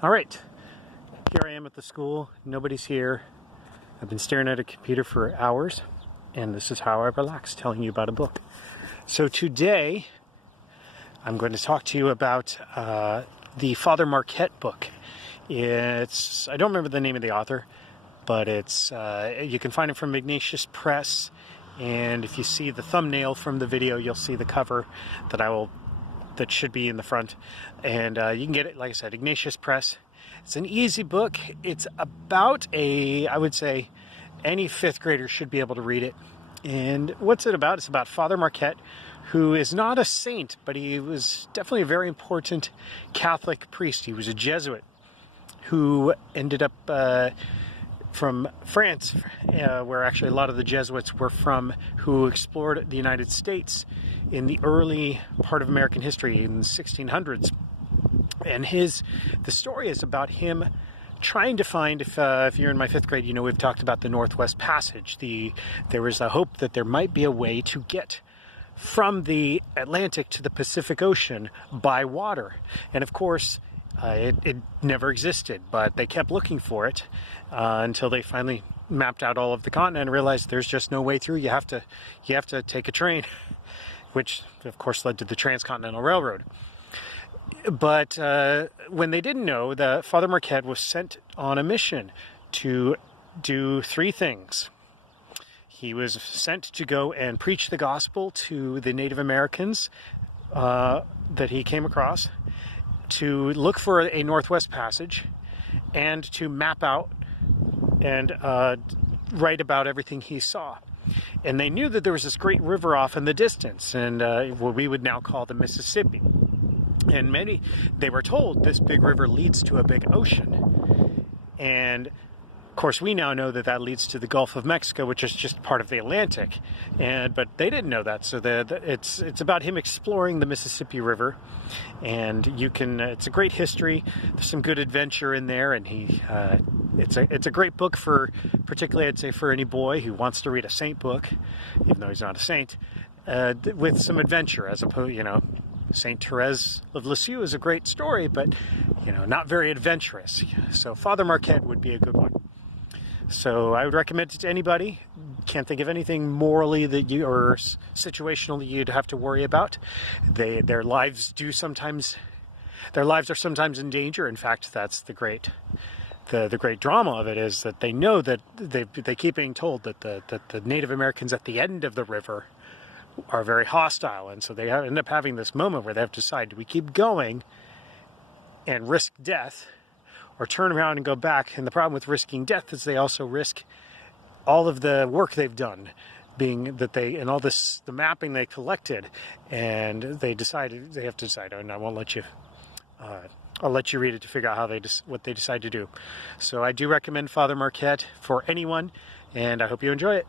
All right, here I am at the school. Nobody's here. I've been staring at a computer for hours, and this is how I relax, telling you about a book. So today, I'm going to talk to you about the Father Marquette book. I don't remember the name of the author, but you can find it from Ignatius Press, and if you see the thumbnail from the video, you'll see the cover that should be in the front, and you can get it, like I said, Ignatius Press. It's an easy book. It's about I would say any fifth grader should be able to read it. And what's it about? It's about Father Marquette, who is not a saint, but he was definitely a very important Catholic priest. He was a Jesuit who ended up from France, where actually a lot of the Jesuits were from, who explored the United States in the early part of American history in the 1600s. And the story is about him trying to find, if you're in my fifth grade, you know we've talked about the Northwest Passage. There was a hope that there might be a way to get from the Atlantic to the Pacific Ocean by water. And of course, it never existed, but they kept looking for it until they finally mapped out all of the continent and realized there's just no way through. You have to take a train, which of course led to the Transcontinental Railroad. But when they didn't know, the Father Marquette was sent on a mission to do three things. He was sent to go and preach the gospel to the Native Americans that he came across, to look for a Northwest Passage, and to map out and write about everything he saw. And they knew that there was this great river off in the distance, and what we would now call the Mississippi. And they were told this big river leads to a big ocean. And of course, we now know that leads to the Gulf of Mexico, which is just part of the Atlantic. But they didn't know that. So it's about him exploring the Mississippi River. And it's a great history. There's some good adventure in there. And it's a great book particularly I'd say for any boy who wants to read a saint book, even though he's not a saint, with some adventure, as opposed, Saint Therese of Lisieux is a great story, but not very adventurous. So Father Marquette would be a good one. So I would recommend it to anybody. Can't think of anything morally or situational that you'd have to worry about. Their lives are sometimes in danger. In fact, that's the great drama of it, is that they know that they keep being told that the Native Americans at the end of the river are very hostile, and so they end up having this moment where they have to decide: do we keep going and risk death, or turn around and go back? And the problem with risking death is they also risk all of the work they've done, being that the mapping they collected, and they have to decide. Oh, and I won't let you. I'll let you read it to figure out what they decide to do. So I do recommend Father Marquette for anyone, and I hope you enjoy it.